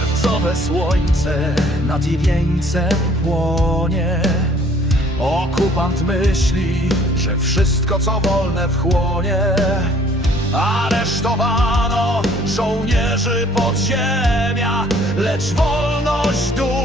czerwcowe słońce nad Iwieńcem płonie. Okupant myśli, że wszystko co wolne wchłonie Aresztowano żołnierzy podziemia, lecz wolność duch